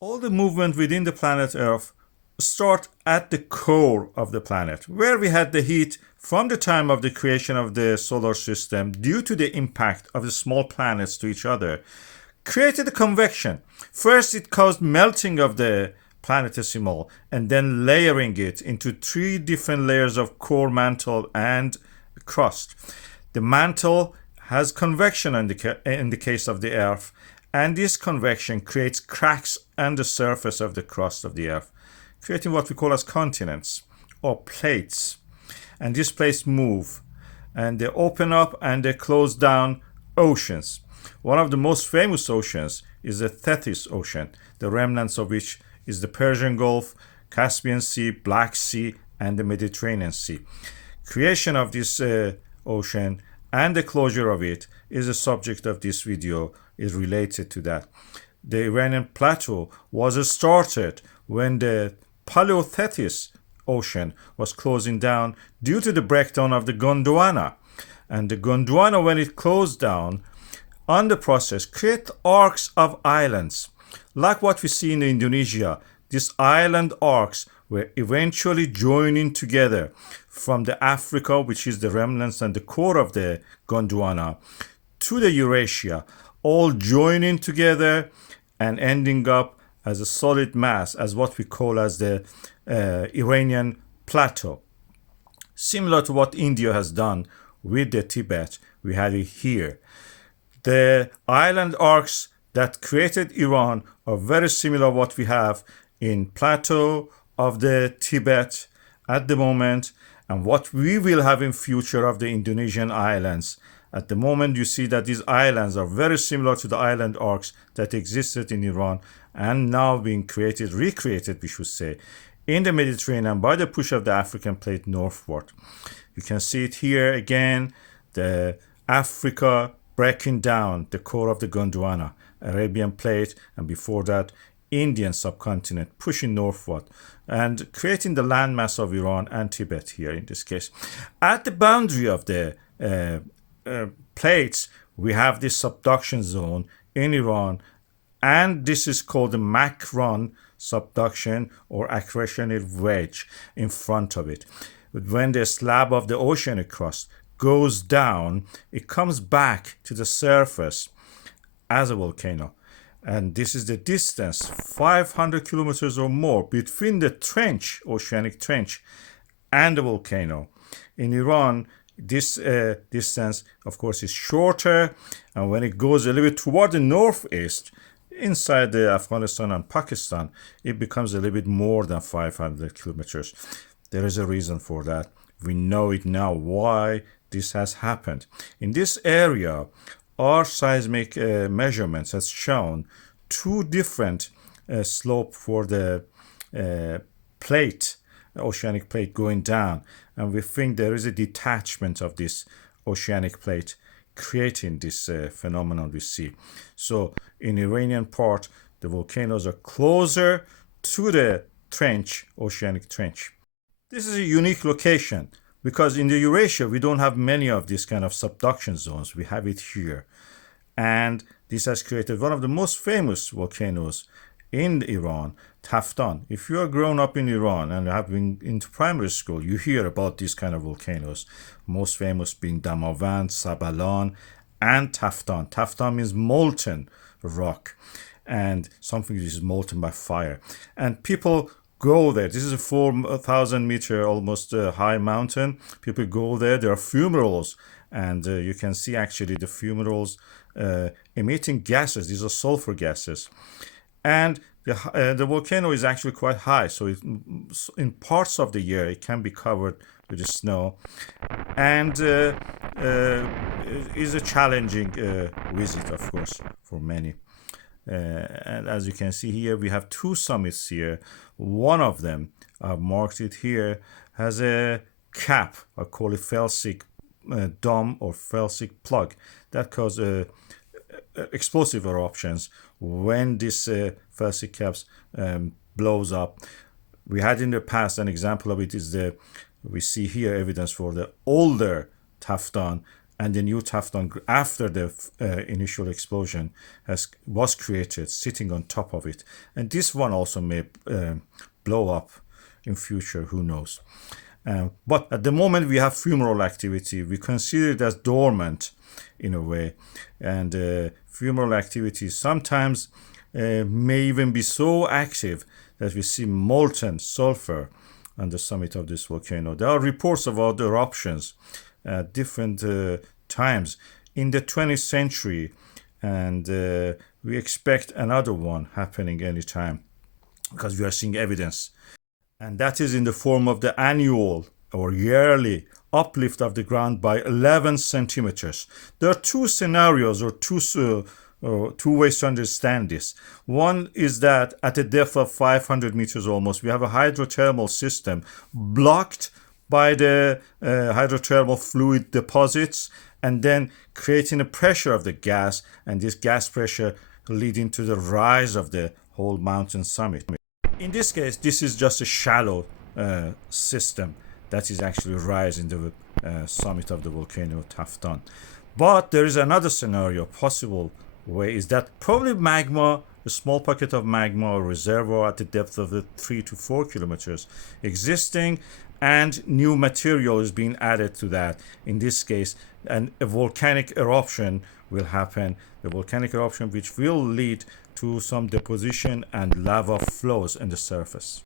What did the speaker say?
All the movement within the planet Earth start at the core of the planet, where we had the heat from the time of the creation of the solar system due to the impact of the small planets to each other, created a convection. First, it caused melting of the planetesimal and then layering it into three different layers of core, mantle, and crust. The mantle has convection in the case of the Earth, and this convection creates cracks on the surface of the crust of the Earth, creating what we call as continents or plates. And these plates move, and they open up and they close down oceans. One of the most famous oceans is the Tethys Ocean, the remnants of which is the Persian Gulf, Caspian Sea, Black Sea, and the Mediterranean Sea. Creation of this ocean and the closure of it is the subject of this video, is related to that. The Iranian plateau was started when the Paleotethys Ocean was closing down due to the breakdown of the Gondwana. And the Gondwana, when it closed down, on the process, create arcs of islands. Like what we see in Indonesia, these island arcs were eventually joining together from the Africa, which is the remnants and the core of the Gondwana, to the Eurasia, all joining together and ending up as a solid mass, as what we call as the Iranian plateau. Similar to what India has done with the Tibet, we have it here. The island arcs that created Iran are very similar to what we have in plateau of the Tibet at the moment, and what we will have in future of the Indonesian islands. At the moment, you see that these islands are very similar to the island arcs that existed in Iran and now being recreated, we should say, in the Mediterranean by the push of the African plate northward. You can see it here again, the Africa breaking down the core of the Gondwana, Arabian plate, and before that, Indian subcontinent pushing northward and creating the landmass of Iran and Tibet here in this case. At the boundary of the plates, we have this subduction zone in Iran, and this is called the Makran subduction or accretionary wedge in front of it. When the slab of the oceanic crust goes down, it comes back to the surface as a volcano. And this is the distance, 500 kilometers or more, between the trench, oceanic trench, and the volcano. In Iran, this distance, of course, is shorter, and when it goes a little bit toward the northeast, inside the Afghanistan and Pakistan, it becomes a little bit more than 500 kilometers. There is a reason for that. We know it now why this has happened. In this area, our seismic measurements has shown two different slope for the plate, oceanic plate going down, and we think there is a detachment of this oceanic plate creating this phenomenon we see. So in Iranian part, the volcanoes are closer to the trench, oceanic trench. This is a unique location because in the Eurasia, we don't have many of these kind of subduction zones. We have it here. And this has created one of the most famous volcanoes in Iran, Taftan. If you are grown up in Iran and have been into primary school, you hear about these kind of volcanoes. Most famous being Damavand, Sabalan, and Taftan. Taftan means molten rock and something that is molten by fire. And people go there. This is a 4,000 meter almost high mountain. People go there. There are fumaroles, and you can see actually the fumaroles emitting gases. These are sulfur gases. And the volcano is actually quite high, so in parts of the year it can be covered with the snow, and is a challenging visit, of course, for many. And as you can see here, we have two summits here. One of them, I've marked it here, has a cap, I call it felsic dome or felsic plug, that causes explosive eruptions when this felsic caps blows up. We had in the past an example of it is we see here evidence for the older Taftan and the new Taftan after the initial explosion was created, sitting on top of it. And this one also may blow up in future, who knows. But at the moment we have fumarole activity. We consider it as dormant in a way, and fumarole activity sometimes may even be so active that we see molten sulfur on the summit of this volcano. There are reports about eruptions at different times in the 20th century, and we expect another one happening anytime because we are seeing evidence. And that is in the form of the annual or yearly uplift of the ground by 11 centimeters. There are two scenarios or two ways to understand this. One is that at a depth of 500 meters almost, we have a hydrothermal system blocked by the hydrothermal fluid deposits, and then creating a pressure of the gas, and this gas pressure leading to the rise of the whole mountain summit. In this case, this is just a shallow system that is actually rising the summit of the volcano Taftan. But there is another scenario, possible way, is that probably magma, a small pocket of magma or reservoir at the depth of 3 to 4 kilometers existing, and new material is being added to that. In this case, and a volcanic eruption will happen, the volcanic eruption which will lead to some deposition and lava flows in the surface.